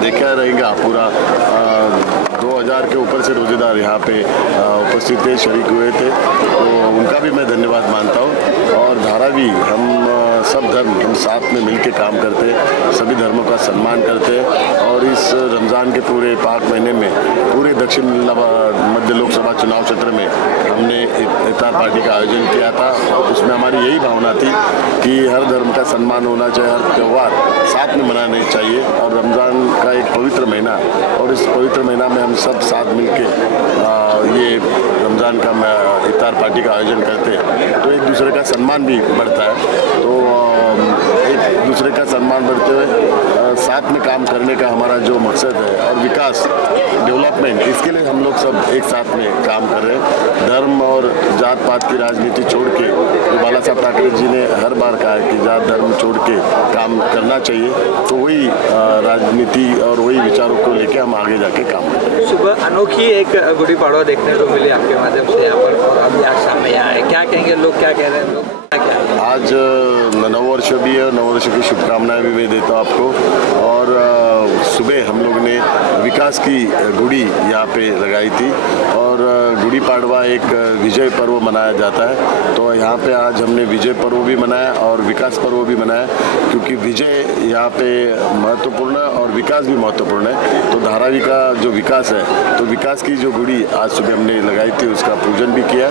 देखा रहेगा पूरा 2000 के ऊपर से रोजेदार यहाँ पे उपस्थित थे, शरीक हुए थे, तो उनका भी मैं धन्यवाद मानता हूँ। और धारावी हम सब धर्म हम साथ में मिलकर काम करते हैं, सभी धर्मों का सम्मान करते हैं। और इस रमज़ान के पूरे पाक महीने में पूरे दक्षिण मध्य लोकसभा चुनाव क्षेत्र में हमने इफ्तार पार्टी का आयोजन किया था। उसमें हमारी यही भावना थी कि हर धर्म का सम्मान होना चाहिए, हर त्यौहार साथ में मनाने चाहिए। और रमज़ान का एक पवित्र महीना, और इस पवित्र महीना में हम सब साथ मिलके ये रमज़ान का इफ्तार पार्टी का आयोजन करते हैं, तो एक दूसरे का सम्मान भी बढ़ता है। तो एक दूसरे का सम्मान बढ़ते हुए साथ में काम करने का हमारा जो मकसद है, और विकास डेवलपमेंट, इसके लिए हम लोग सब एक साथ में काम कर रहे हैं। धर्म और जात पात की राजनीति छोड़ के, जो बाला साहब ठाकरे जी ने हर बार कहा है कि जात धर्म छोड़ के काम करना चाहिए, तो वही राजनीति और वही विचारों को लेके हम आगे जाके काम करें। सुबह अनोखी एक गुड़ी पाड़वा देखने को मिली आपके माध्यम से यहाँ पर, और अभी आज शाम में यहाँ है, क्या कहेंगे लोग, क्या कह रहे हैं लोग, क्या आज नववर्ष भी है, नववर्ष की शुभकामनाएं भी मैं देता हूँ आपको। और सुबह हम लोग ने विकास की गुड़ी यहाँ पे लगाई थी, और गुड़ी पाड़वा एक विजय पर्व मनाया जाता है, तो यहाँ पे आज हमने विजय पर्व भी मनाया और विकास पर्व भी मनाया, क्योंकि विजय यहाँ पे महत्वपूर्ण है और विकास भी महत्वपूर्ण है। तो धारावी का जो विकास है, तो विकास की जो गुड़ी आज सुबह हमने लगाई थी, उसका पूजन भी किया,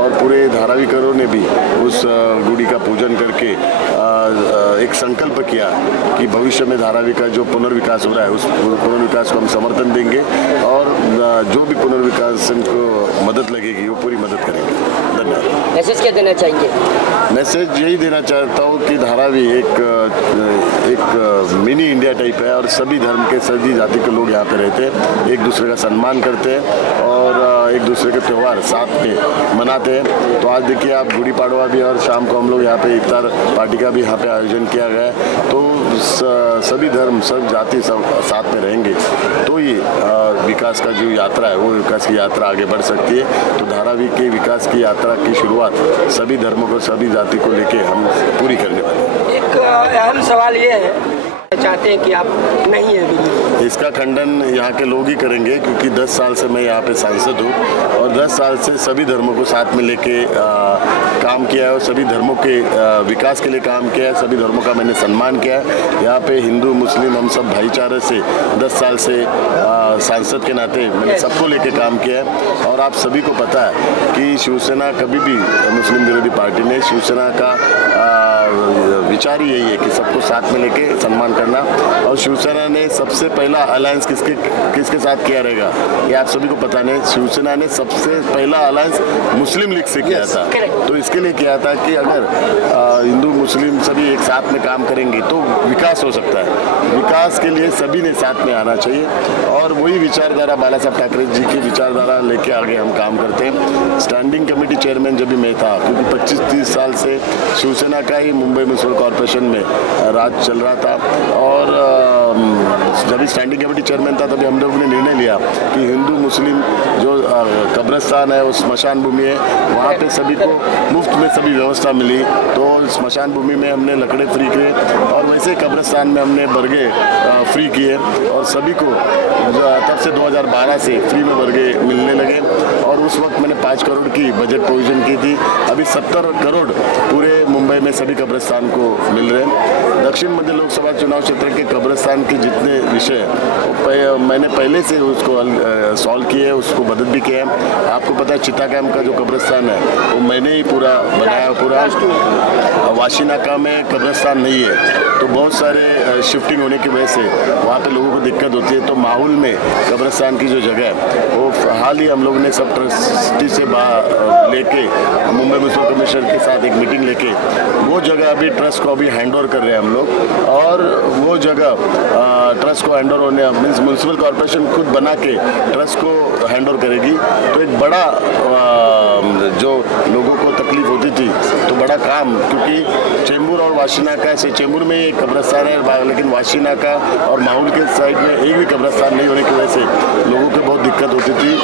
और पूरे धारावीकरों ने भी उस गुड़ी का पूजन करके एक संकल्प किया कि भविष्य में धारावी का जो पुनर्विकास हो रहा है, उस पुनर्विकास को हम समर्थन देंगे, और जो भी पुनर्विकास को मदद लगेगी वो पूरी मदद करेंगे। धन्यवाद। मैसेज क्या देना चाहेंगे? मैसेज यही देना चाहता हूँ कि धारावी एक मिनी इंडिया टाइप है, और सभी धर्म के सभी जाति के लोग यहाँ पे रहते हैं, एक दूसरे का सम्मान करते हैं, और एक दूसरे के त्यौहार साथ में मनाते हैं। तो आज देखिए आप, गुड़ी पाड़वा भी, और शाम को हम लोग यहाँ पे इफ्तार पार्टी का भी यहाँ पे आयोजन किया गया है। तो सभी धर्म, सब जाति सब साथ में रहेंगे, तो ये विकास का जो यात्रा है, वो विकास की यात्रा आगे बढ़ सकती है। तो धारावी के विकास की यात्रा की शुरुआत सभी धर्मों को, सभी जाति को लेके हम पूरी करने वाले हैं। एक अहम सवाल ये है, चाहते हैं कि आप नहीं है, इसका खंडन यहाँ के लोग ही करेंगे, क्योंकि 10 साल से मैं यहाँ पे सांसद हूँ, और 10 साल से सभी धर्मों को साथ में लेके काम किया है, और सभी धर्मों के विकास के लिए काम किया है, सभी धर्मों का मैंने सम्मान किया है। यहाँ पे हिंदू मुस्लिम हम सब भाईचारे से 10 साल से सांसद के नाते मैंने सबको लेके काम किया है। और आप सभी को पता है कि शिवसेना कभी भी, मुस्लिम विरोधी पार्टी ने, शिवसेना का विचार ही यही है कि सबको साथ में लेके सम्मान करना। और शिवसेना ने सबसे पहला अलायंस किसके साथ किया रहेगा, ये आप सभी को पता नहीं। शिवसेना ने सबसे पहला अलायंस मुस्लिम लीग से किया था, तो इसके लिए किया था कि अगर हिंदू मुस्लिम सभी एक साथ में काम करेंगे तो विकास हो सकता है। विकास के लिए सभी ने साथ में आना चाहिए, और वही विचारधारा बाला साहब ठाकरे जी की विचारधारा लेके आगे हम काम करते हैं। स्टैंडिंग कमेटी चेयरमैन जब भी मैं था, क्योंकि 25-30 साल से शिवसेना का ही मुंबई म्यूनसिपल कॉर्पोरेशन में राज चल रहा था, और जब स्टैंडिंग कमेटी चेयरमैन था तभी हम लोगों ने निर्णय लिया कि हिंदू मुस्लिम जो कब्रिस्तान है, वो स्मशान भूमि है, वहाँ पे सभी को मुफ्त में सभी व्यवस्था मिली। तो स्मशान भूमि में हमने लकड़े फ्री किए, और वैसे कब्रिस्तान में हमने बरगे फ्री किए, और सभी को तब से 2012 से फ्री में बरगे मिलने लगे। और उस वक्त मैंने 5 करोड़ की बजट प्रोविजन की थी, अभी 70 करोड़ पूरे मुंबई में सभी कब्रिस्तान को मिल रहे हैं। दक्षिण मध्य लोकसभा चुनाव क्षेत्र के कब्रिस्तान के जितने विषय मैंने पहले से उसको सॉल्व किए, उसको मदद भी किया है। आपको पता है चिता कैंप का जो कब्रिस्तान है वो मैंने ही पूरा बनाया, पूरा वाशीनाका में कब्रिस्तान नहीं है, तो बहुत सारे शिफ्टिंग होने की वजह से वहाँ पे लोगों को दिक्कत होती है। तो माहौल में कब्रिस्तान की जो जगह है वो हाल ही हम लोग ने सब ट्रस्टी से लेके मुंबई म्यूनसिपल कमिश्नर के साथ एक मीटिंग लेके वो जगह अभी ट्रस्ट को अभी हैंड ओवर कर रहे हैं हम लोग, और वो जगह ट्रस्ट को हैंड ओवर होने मीन्स म्यूनसिपल कॉर्पोरेशन खुद बना के ट्रस्ट को हैंड ओवर करेगी। तो एक बड़ा जो लोगों को तकलीफ होती थी, तो बड़ा काम, क्योंकि चेंबूर और वाशीनाका से, चेंबूर में एक कब्रिस्तान है लेकिन वाशीनाका और माहौल के साइड में एक भी कब्रिस्तान नहीं होने की वजह से लोगों को बहुत दिक्कत होती थी।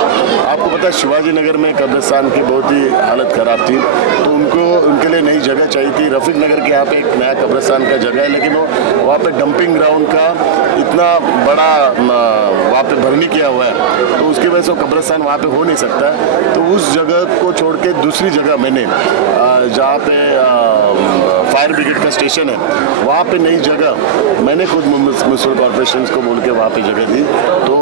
आपको पता है शिवाजी नगर में कब्रिस्तान की बहुत ही हालत ख़राब थी, तो उनके लिए नई जगह चाहिए थी। रफ़ीक नगर के यहाँ पे एक नया कब्रिस्तान का जगह है, लेकिन वो वहाँ पे डंपिंग ग्राउंड का इतना बड़ा वहाँ पे भरनी किया हुआ है, तो उसकी वजह से कब्रिस्तान वहाँ पे हो नहीं सकता। तो उस जगह को छोड़ के दूसरी जगह मैंने जहाँ पे फायर ब्रिगेड का स्टेशन है, वहाँ पे नई जगह मैंने खुद म्यूनसिपल कॉर्पोरेशन को बोल के वहाँ पे जगह दी। तो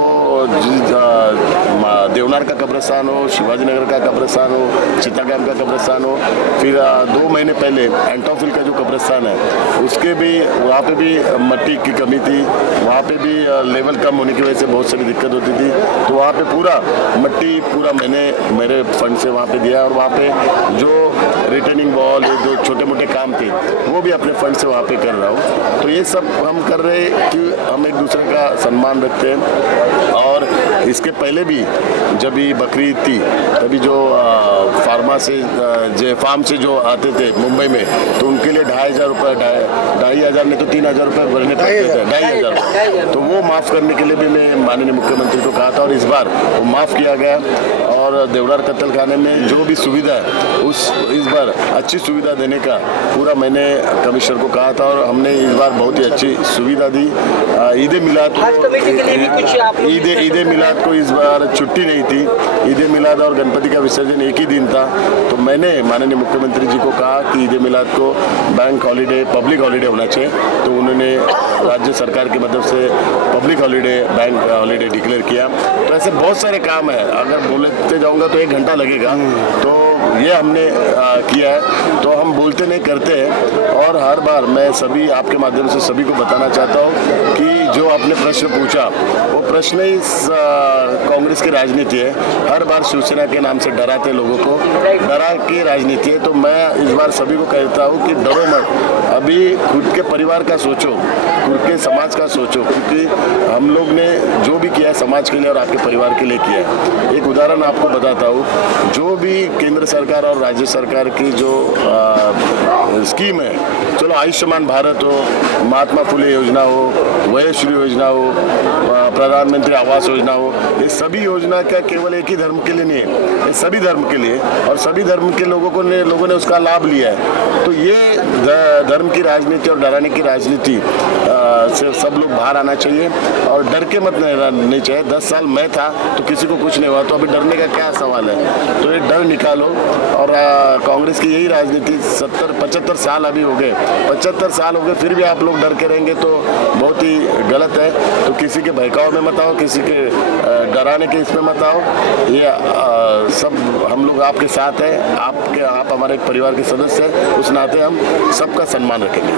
देवनार का कब्रिस्तान हो, शिवाजी नगर का कब्रिस्तान हो, चित्तागाम का कब्रिस्तान हो, फिर 2 महीने पहले एंटोफिल का जो कब्रिस्तान है उसके भी वहाँ पे भी मट्टी की कमी थी, वहाँ पे भी लेवल कम होने की वजह से बहुत सारी दिक्कत होती थी। तो वहाँ पे पूरा मैंने मेरे फंड से वहाँ पे दिया, और वहाँ पे जो रिटर्निंग बॉल, जो छोटे मोटे काम थे वो भी अपने फंड से वहाँ पे कर रहा हूँ। तो ये सब हम कर रहे हैं कि हम एक दूसरे का सम्मान रखते हैं। और इसके पहले भी जब भी बकरीद थी तभी जो फार्मा से फार्म से जो आते थे मुंबई में, तो उनके लिए 2,500 रुपये 2,500 नहीं तो 3,000 रुपये भरने पड़ते थे, 2,500। तो वो माफ़ करने के लिए भी मैं माननीय मुख्यमंत्री को कहा था, और इस बार वो माफ़ किया गया। और देवनार कत्ल खाने में जो भी सुविधा है इस बार अच्छी सुविधा देने का पूरा मैंने कमिश्नर को कहा था, और हमने इस बार बहुत ही अच्छी सुविधा दी। ईद मिलाद ईद मिलाद को इस बार छुट्टी नहीं थी, ईद मिलाद और गणपति का विसर्जन एक ही दिन था। तो मैंने माननीय मुख्यमंत्री जी को कहा कि ईद मिलाद को बैंक हॉलीडे, पब्लिक हॉलीडे होना चाहिए, तो उन्होंने राज्य सरकार की मदद से public holiday, bank holiday declare किया। तो ऐसे बहुत सारे काम है, अगर बोलते जाऊंगा तो 1 घंटा लगेगा। तो ये हमने किया है, तो हम बोलते नहीं करते हैं। और हर बार मैं सभी आपके माध्यम से सभी को बताना चाहता हूँ कि जो आपने प्रश्न पूछा वो प्रश्न ही कांग्रेस की राजनीति है। हर बार शिवसेना के नाम से डराते लोगों को, डरा की राजनीति है। तो मैं इस बार सभी को कहता हूँ कि डरो मत, अभी खुद के परिवार का सोचो, खुद के समाज का सोचो, क्योंकि हम लोग ने जो भी किया है समाज के लिए और आपके परिवार के लिए किया है। एक उदाहरण आपको बताता हूँ, जो भी केंद्र सरकार और राज्य सरकार की जो स्कीम है, चलो आयुष्मान भारत हो, महात्मा फुले योजना हो, वयश्री योजना हो, प्रधानमंत्री आवास योजना हो, ये सभी योजना क्या केवल एक ही धर्म के लिए नहीं है, ये सभी धर्म के लिए, और सभी धर्म के लोगों ने उसका लाभ लिया है। तो ये धर्म की राजनीति और डराने की राजनीति से सब लोग बाहर आना चाहिए, और डर के मत नहीं चाहिए। 10 साल मैं था तो किसी को कुछ नहीं हुआ, तो अभी डरने का क्या सवाल है। तो ये डर निकालो। और कांग्रेस की यही राजनीति 75 साल अभी हो गए, 75 साल हो गए, फिर भी आप लोग डर के रहेंगे तो बहुत ही गलत है। तो किसी के बहकाव में मत आओ, किसी के डराने के इसमें मत आओ। ये सब हम लोग आपके साथ हैं, आप हमारे एक परिवार के सदस्य हैं, उस नाते हम सबका सम्मान रखेंगे।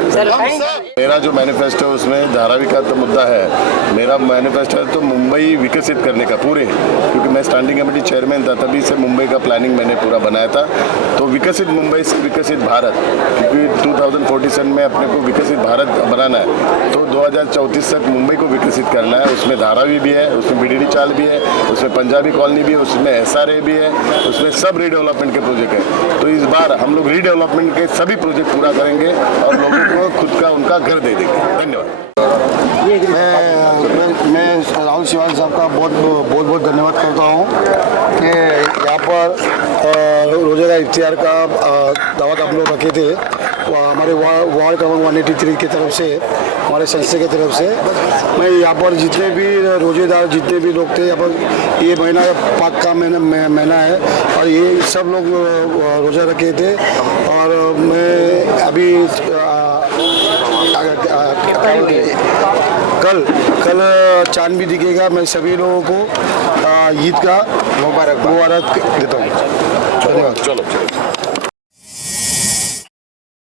मेरा जो मैनिफेस्टो है उसमें धारावी का तो मुद्दा है। मेरा मैनिफेस्टो है तो मुंबई विकसित करने का पूरे, क्योंकि मैं स्टैंडिंग कमेटी चेयरमैन था, तभी से मुंबई का प्लानिंग मैंने पूरा बनाया था। तो विकसित मुंबई से विकसित भारत, क्योंकि 2047 में अपने को विकसित भारत बनाना है, तो 2034 तक मुंबई को विकसित करना है। उसमें धारावी भी है, उसमें बीडीडी चाल भी है, उसमें पंजाबी कॉलोनी भी है, उसमें SRA भी है, उसमें सब रीडेवलपमेंट के प्रोजेक्ट है। तो इस बार हम लोग रीडेवलपमेंट के सभी प्रोजेक्ट पूरा करेंगे और लोगों को खुद का उनका घर दे देंगे। धन्यवाद। मैं राहुल शिवाजी साहब का बहुत धन्यवाद करता हूँ कि यहाँ पर रोज़ेदार इफ्तियार का दावत आप लोग रखे थे, हमारे वार्ड क्रमांक 183 की तरफ से, हमारे संस्था की तरफ से। मैं यहाँ पर जितने भी रोज़ेदार जितने भी लोग थे, यहाँ पर ये महीना पाक का महीना है और ये सब लोग रोज़ा रखे थे। और मैं अभी कल चांद भी दिखेगा। मैं सभी लोगों को ईद का मुबारक देता हूँ। धन्यवाद। चलो।